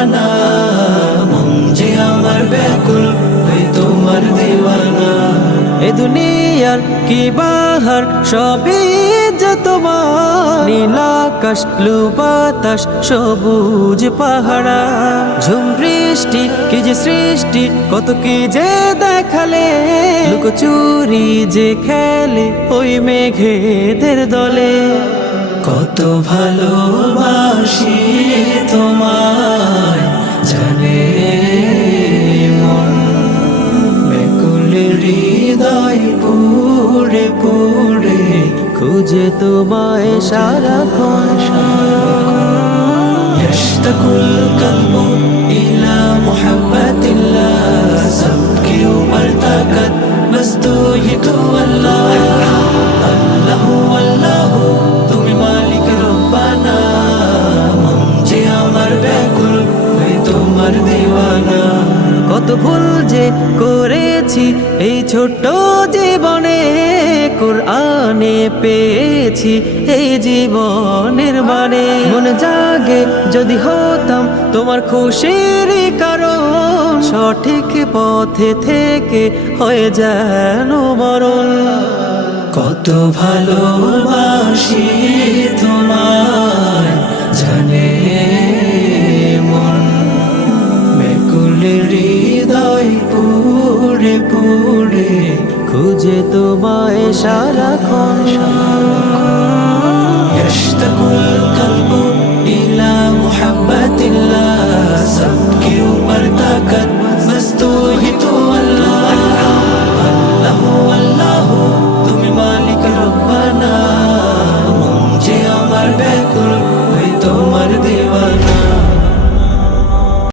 রব্বানা মন যে আমার ব্যাকুল হই তোমার দিওয়ানা এ দুনিয়ার কি বাহার সবই যে তোমার, নীল আকাশ ব্লু বাতাস সবুজ পাহাড়া, ঝুম বৃষ্টি কি যে সৃষ্টি কত কি যে দেখালে, লুকোচুরি যে খেলে ওই মেঘেদের দলে। কত ভালোবাসি তোমায় জানে মন, ব্যাকুল হৃদয় পুড়ে পুড়ে খুঁজে তোমায় সারাক্ষণ। यश्तकुल कल्ब इला मोहब्बतिल्लाह, सबके ऊपर ताकत बस तू ही तो अल्लाह। अल्लाह अल्लाह তুমি মালিক রব্বানা মন যে আমার ব্যাকুল হই তোমার দিওয়ানা। কত ভুল যে করেছি এই ছোট্ট জীবনে, কোরআনে পেয়েছি এই জীবনের মানে। মন জাগে যদি হতাম তোমার খুশির কারণ, সঠিক পথে থেকে হয়ে যেন মরণ। কত ভালোবাসি তোমায় জানে মন, ব্যাকুল হৃদয় পুড়ে পুড়ে খুঁজে তোমায় সারাক্ষণ। यश्तकुल कल्ब इला मोहब्बतिल्लाह, सबके ऊपर